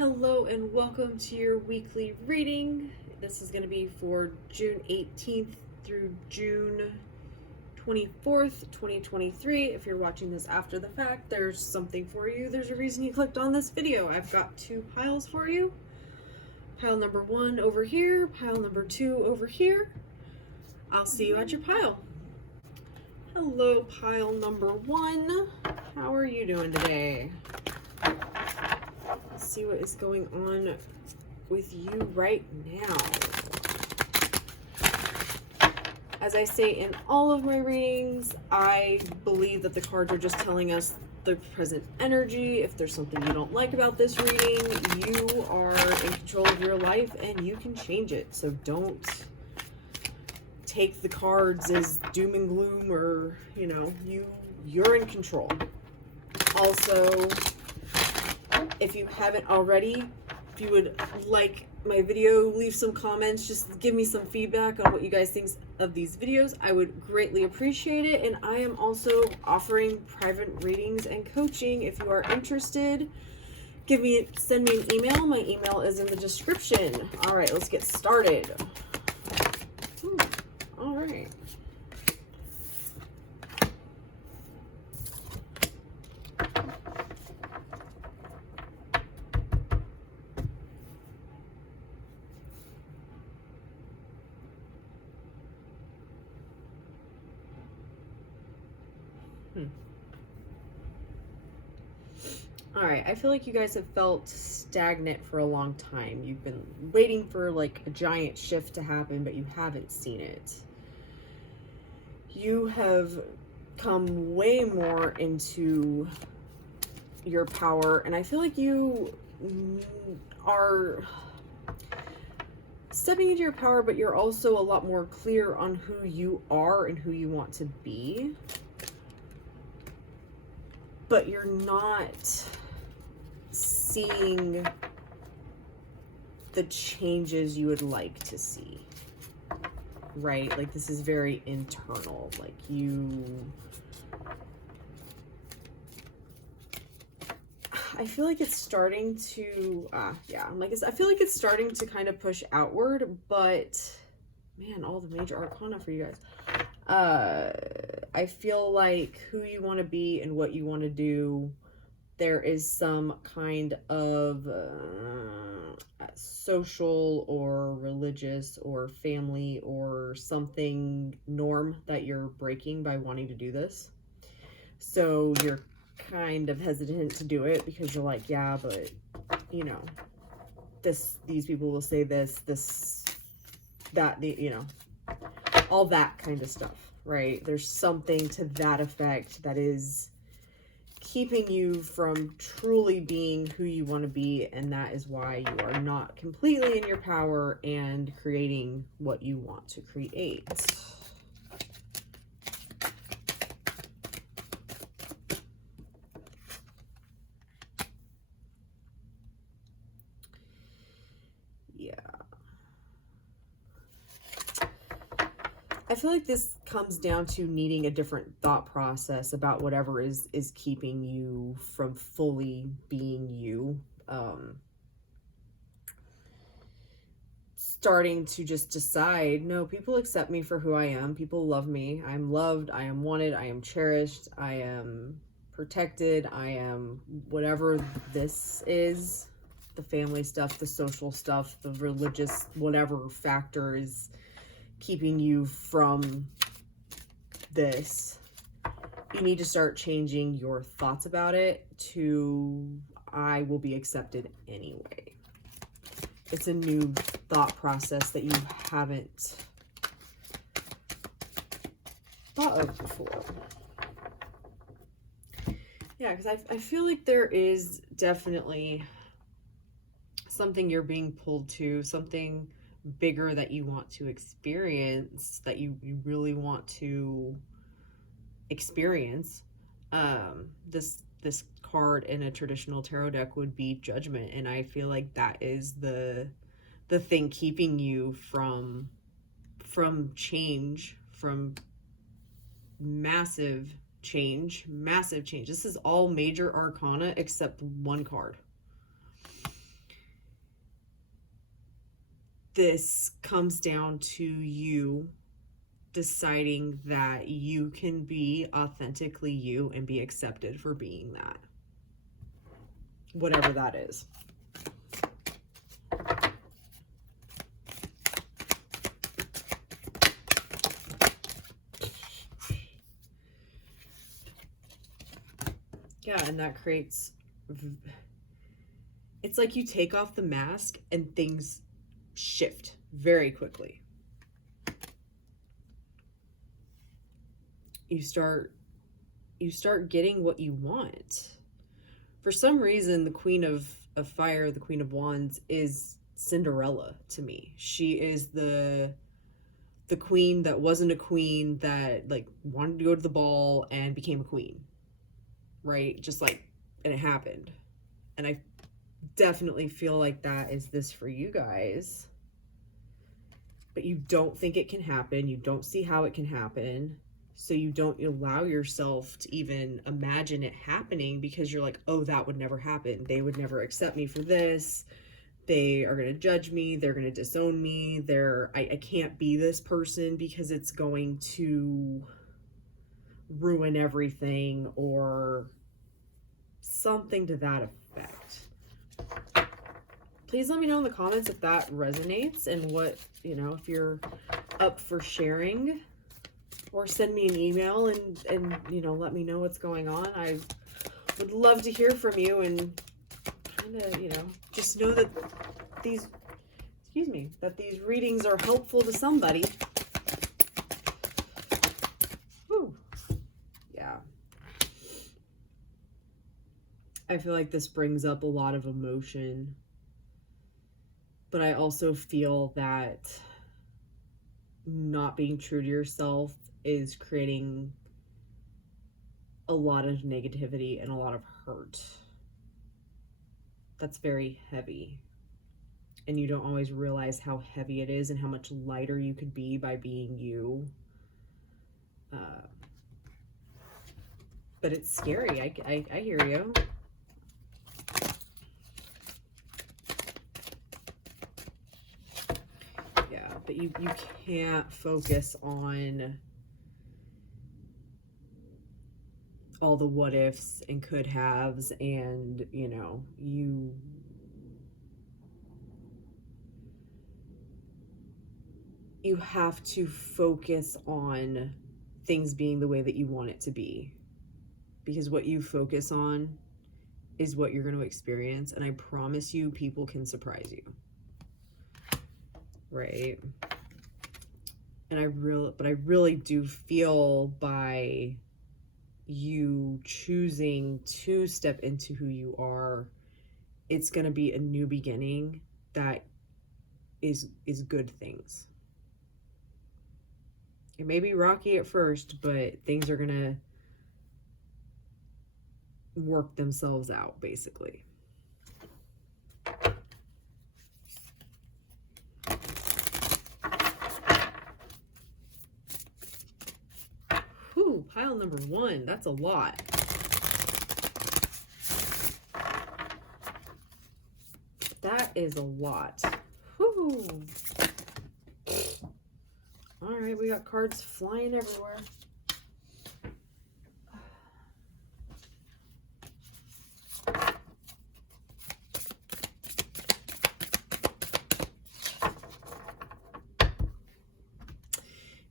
Hello and welcome to your weekly reading. This is going to be for June 18th through June 24th, 2023. If you're watching this after the fact, there's something for you. There's a reason you clicked on this video. I've got two piles for you. Pile number 1 over here, pile number 2 over here. I'll see you at your pile. Hello, pile number 1. How are you doing today? See what is going on with you right now. As I say in all of my readings, I believe that the cards are just telling us the present energy. If there's something you don't like about this reading, you are in control of your life and you can change it. So don't take the cards as doom and gloom, or you're in control. Also, if you haven't already, if you would like my video, leave some comments, just give me some feedback on what you guys think of these videos. I would greatly appreciate it. And I am also offering private readings and coaching. If you are interested, send me an email. My email is in the description. All right, let's get started. All right. All right, I feel like you guys have felt stagnant for a long time. You've been waiting for like a giant shift to happen, but you haven't seen it. You have come way more into your power, and I feel like you are stepping into your power, but you're also a lot more clear on who you are and who you want to be. But you're not seeing the changes you would like to see, right? Like, this is very internal. Like, I feel like it's starting to, I feel like it's starting to kind of push outward, but man, all the major arcana for you guys. I feel like who you want to be and what you want to do, there is some kind of social or religious or family or something norm that you're breaking by wanting to do this. So you're kind of hesitant to do it because you're like, yeah, but these people will say this, that, all that kind of stuff, right? There's something to that effect that is keeping you from truly being who you want to be, and that is why you are not completely in your power and creating what you want to create. I feel like this comes down to needing a different thought process about whatever is keeping you from fully being you. Starting to just decide, no, people accept me for who I am. People love me. I'm loved. I am wanted. I am cherished. I am protected. I am whatever this is. The family stuff, the social stuff, the religious, whatever factor is keeping you from this. You need to start changing your thoughts about it to, I will be accepted anyway. It's a new thought process that you haven't thought of before. Yeah, because I feel like there is definitely something you're being pulled to, something bigger that you want to experience, that you really want to experience. This card in a traditional tarot deck would be Judgment, and I feel like that is the thing keeping you from change, from massive change. This is all major arcana except one card. this comes down to you deciding that you can be authentically you and be accepted for being that. Whatever that is. Yeah, and that creates, it's like you take off the mask and things shift very quickly. You start getting what you want. For some reason, the Queen of Fire, the Queen of Wands, is Cinderella to me. She is the queen that wasn't a queen, that like wanted to go to the ball and became a queen. Right? Just like, and it happened. And I definitely feel like that is this for you guys. But you don't think it can happen. You don't see how it can happen. So you don't allow yourself to even imagine it happening, because you're like, oh, that would never happen. They would never accept me for this. They are going to judge me. They're going to disown me. I can't be this person because it's going to ruin everything, or something to that effect. Please let me know in the comments if that resonates, and what, if you're up for sharing. Or send me an email and let me know what's going on. I would love to hear from you, and kind of, just know that these readings are helpful to somebody. Whew. Yeah. I feel like this brings up a lot of emotion, but I also feel that not being true to yourself is creating a lot of negativity and a lot of hurt. That's very heavy. And you don't always realize how heavy it is and how much lighter you could be by being you. But it's scary. I hear you. Yeah, but you can't focus on all the what ifs and could haves, and you have to focus on things being the way that you want it to be, because what you focus on is what you're going to experience. And I promise you, people can surprise you, right? And I really do feel, by you choosing to step into who you are, it's going to be a new beginning that is good things. It may be rocky at first, but things are going to work themselves out, basically. Whew, pile number 1. That's a lot. That is a lot. Whew. All right, we got cards flying everywhere.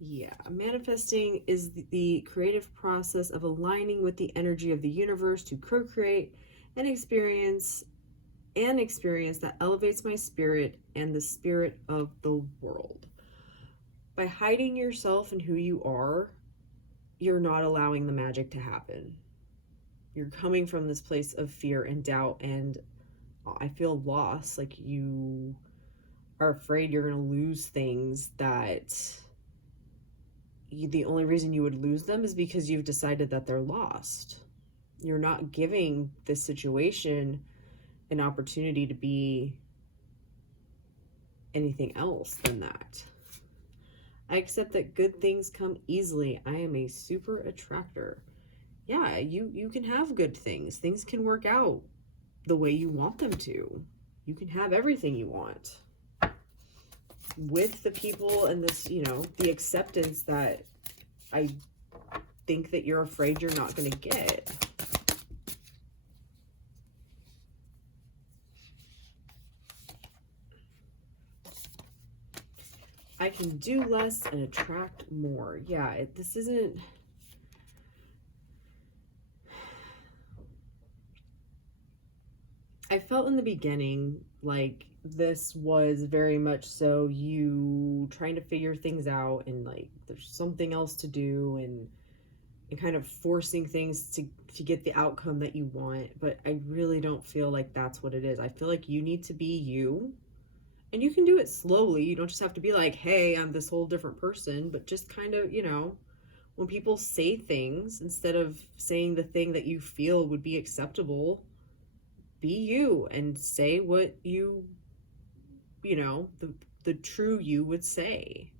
Yeah, manifesting is the creative process of aligning with the energy of the universe to co-create an experience that elevates my spirit and the spirit of the world. By hiding yourself and who you are, you're not allowing the magic to happen. You're coming from this place of fear and doubt, and I feel lost. Like you are afraid you're going to lose things that the only reason you would lose them is because you've decided that they're lost. You're not giving this situation an opportunity to be anything else than that. I accept that good things come easily. I am a super attractor. Yeah, you can have good things. Things can work out the way you want them to. You can have everything you want. with the people and this, you know, the acceptance that I think that you're afraid you're not going to get. I can do less and attract more. Yeah, this isn't... I felt in the beginning like this was very much so you trying to figure things out, and like there's something else to do, and kind of forcing things to get the outcome that you want. But I really don't feel like that's what it is. I feel like you need to be you, and you can do it slowly. You don't just have to be like, hey, I'm this whole different person, but just kind of, you know, when people say things, instead of saying the thing that you feel would be acceptable, be you and say what you know, the true you would say.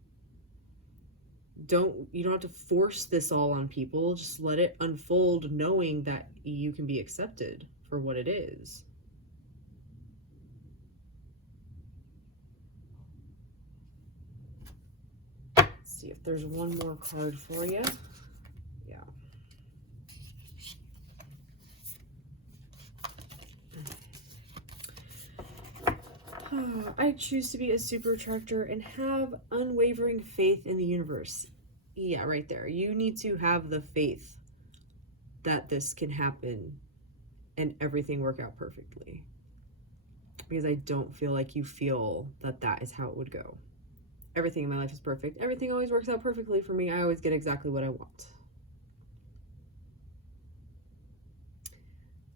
You don't have to force this all on people. Just let it unfold, knowing that you can be accepted for what it is. Let's see if there's one more card for you. Yeah. I choose to be a super attractor and have unwavering faith in the universe. Yeah, right there. You need to have the faith that this can happen and everything work out perfectly. Because I don't feel like you feel that that is how it would go. Everything in my life is perfect. Everything always works out perfectly for me. I always get exactly what I want.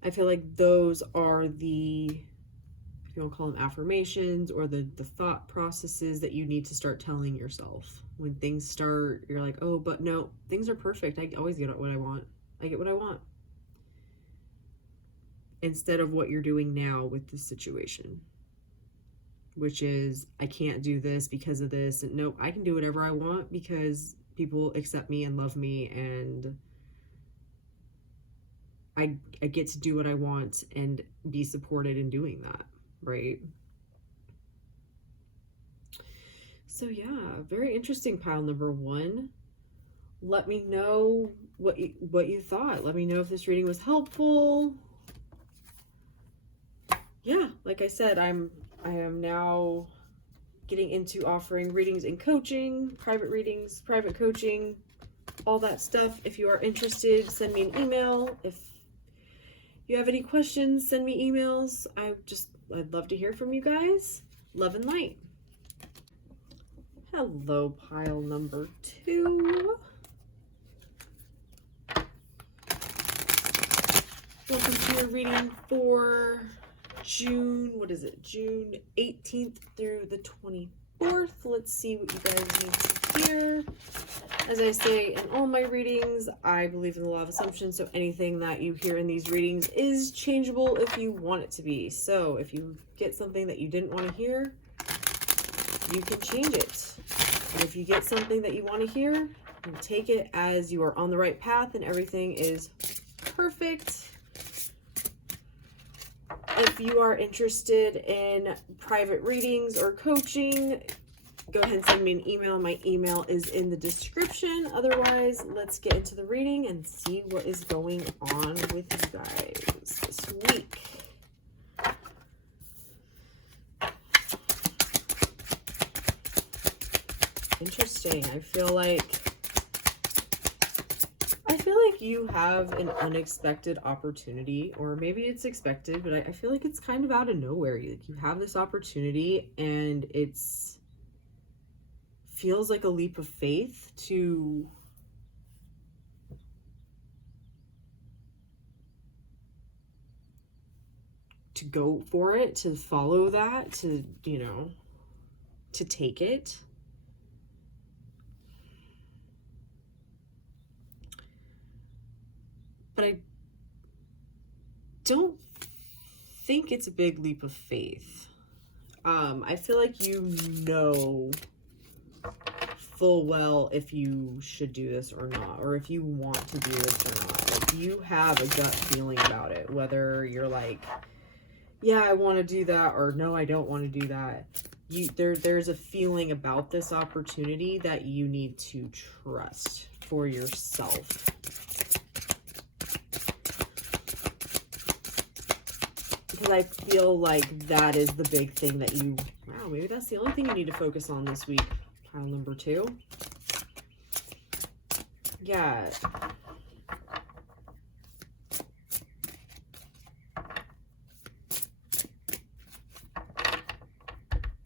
I feel like those are the, you don't call them affirmations, or the thought processes that you need to start telling yourself. When things start, you're like, oh, but no, things are perfect. I always get what I want. I get what I want. Instead of what you're doing now with this situation, which is, I can't do this because of this. And no, I can do whatever I want because people accept me and love me, and I get to do what I want and be supported in doing that. Right? So yeah, very interesting pile number 1. Let me know what you thought. Let me know if this reading was helpful. Yeah, like I said, I am now getting into offering readings and coaching, private readings, private coaching, all that stuff. If you are interested, send me an email. If you have any questions, send me emails. I'd love to hear from you guys. Love and light. Hello, pile number 2. Welcome to your reading for June, June 18th through the 24th. Let's see what you guys need to hear. As I say in all my readings, I believe in the law of assumption, so anything that you hear in these readings is changeable if you want it to be. So if you get something that you didn't want to hear, you can change it. And if you get something that you want to hear, you take it as you are on the right path and everything is perfect. If you are interested in private readings or coaching, go ahead and send me an email. My email is in the description. Otherwise, let's get into the reading and see what is going on with you guys this week. Interesting. I feel like you have an unexpected opportunity, or maybe it's expected, but I feel like it's kind of out of nowhere. You have this opportunity and feels like a leap of faith to go for it, to follow that, to, you know, to take it. But I don't think it's a big leap of faith. I feel like you know full well if you should do this or not, or if you want to do this or not. Like, you have a gut feeling about it, whether you're like, yeah, I want to do that, or no, I don't want to do that. there's a feeling about this opportunity that you need to trust for yourself. Because I feel like that is the big thing that you, wow, maybe that's the only thing you need to focus on this week. Pile number 2. Yeah.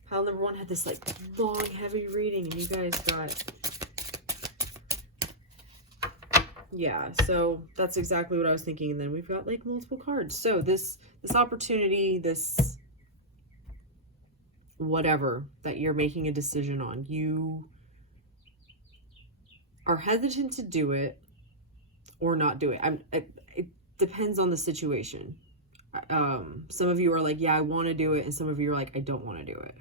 Pile number 1 had this like long, heavy reading, and you guys got, yeah, so that's exactly what I was thinking. And then we've got like multiple cards. So this opportunity, this whatever that you're making a decision on, you are hesitant to do it or not do it. It depends on the situation. Some of you are like, yeah, I want to do it, and some of you are like, I don't want to do it.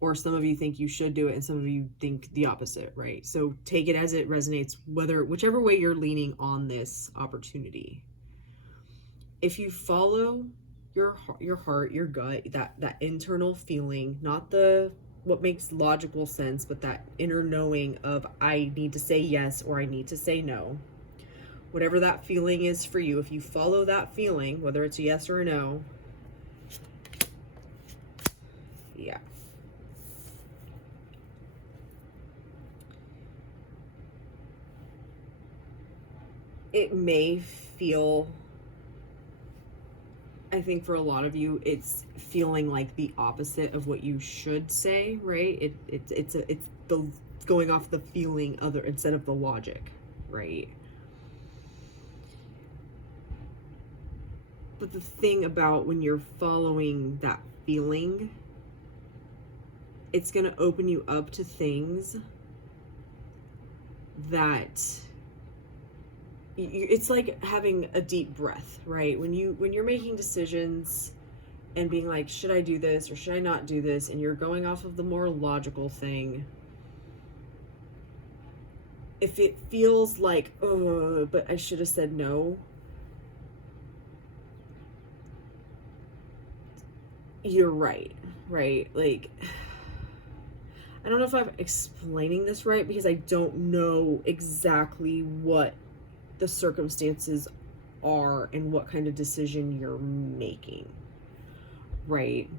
Or some of you think you should do it, and some of you think the opposite, right? So take it as it resonates, whichever way you're leaning on this opportunity. If you follow your heart, your gut, that internal feeling, not what makes logical sense, but that inner knowing of I need to say yes or I need to say no. Whatever that feeling is for you, if you follow that feeling, whether it's a yes or a no, yeah. It may feel, I think for a lot of you, it's feeling like the opposite of what you should say, right? It's the going off the feeling other instead of the logic, right? But the thing about when you're following that feeling, it's going to open you up to things that it's like having a deep breath, right? When you're making decisions and being like, should I do this or should I not do this? And you're going off of the more logical thing. If it feels like, oh, but I should have said no, you're right? Like, I don't know if I'm explaining this right, because I don't know exactly what the circumstances are and what kind of decision you're making, right?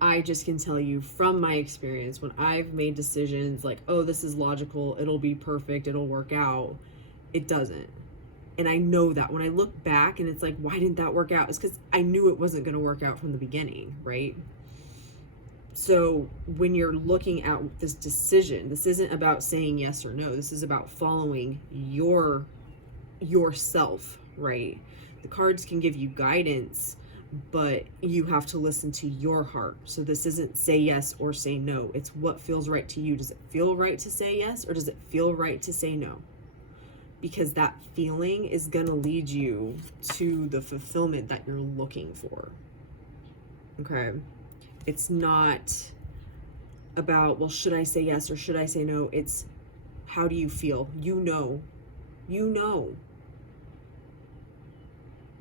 I just can tell you from my experience, when I've made decisions like, oh, this is logical, it'll be perfect, it'll work out, it doesn't. And I know that when I look back and it's like, why didn't that work out? It's because I knew it wasn't going to work out from the beginning, right? So when you're looking at this decision, this isn't about saying yes or no. This is about following yourself, right? The cards can give you guidance, but you have to listen to your heart. So this isn't say yes or say no. It's what feels right to you. Does it feel right to say yes, or does it feel right to say no? Because that feeling is going to lead you to the fulfillment that you're looking for. Okay? It's not about, well, should I say yes or should I say no? It's how do you feel? You know.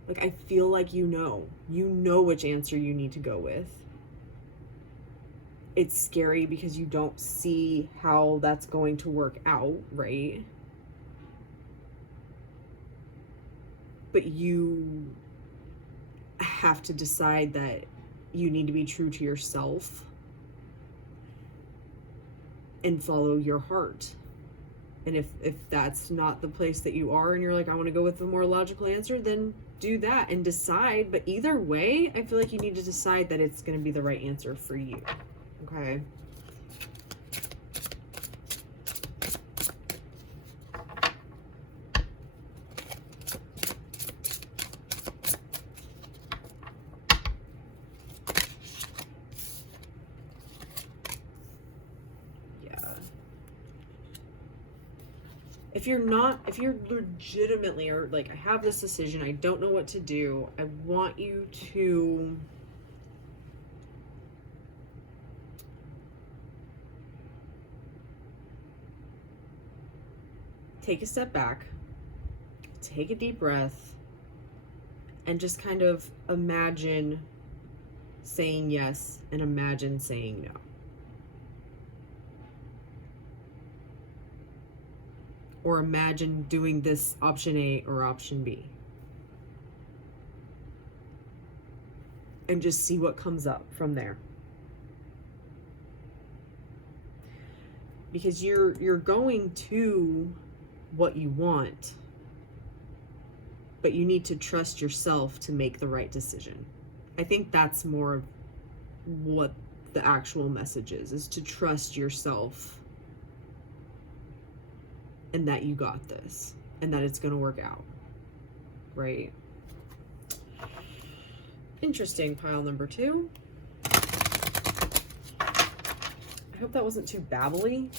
Like, I feel like you know which answer you need to go with. It's scary because you don't see how that's going to work out, right? But you have to decide that you need to be true to yourself and follow your heart. And if that's not the place that you are and you're like, I want to go with the more logical answer, then do that and decide. But either way, I feel like you need to decide that it's going to be the right answer for you. Okay? If you're legitimately, or like, I have this decision, I don't know what to do, I want you to take a step back, take a deep breath, and just kind of imagine saying yes and imagine saying no. Or imagine doing this option A or option B. And just see what comes up from there. Because you're going to what you want, but you need to trust yourself to make the right decision. I think that's more of what the actual message is to trust yourself and that you got this and that it's going to work out. Right? Interesting, pile number 2. I hope that wasn't too babbly.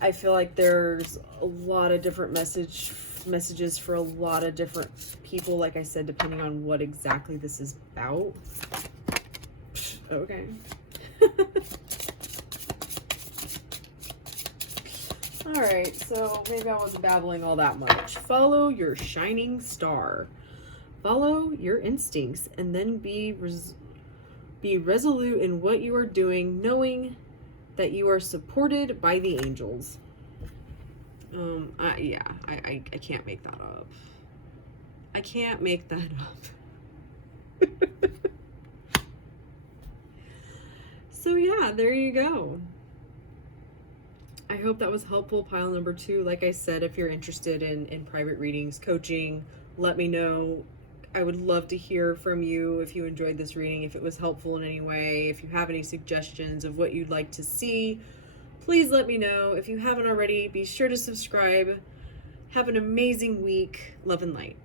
I feel like there's a lot of different messages for a lot of different people, like I said, depending on what exactly this is about. Okay. Alright, so maybe I wasn't babbling all that much. Follow your shining star. Follow your instincts and then be resolute in what you are doing, knowing that you are supported by the angels. I can't make that up. I can't make that up. So yeah, there you go. I hope that was helpful, pile number 2. Like I said, if you're interested in private readings, coaching, let me know. I would love to hear from you if you enjoyed this reading, if it was helpful in any way, if you have any suggestions of what you'd like to see, please let me know. If you haven't already, be sure to subscribe. Have an amazing week. Love and light.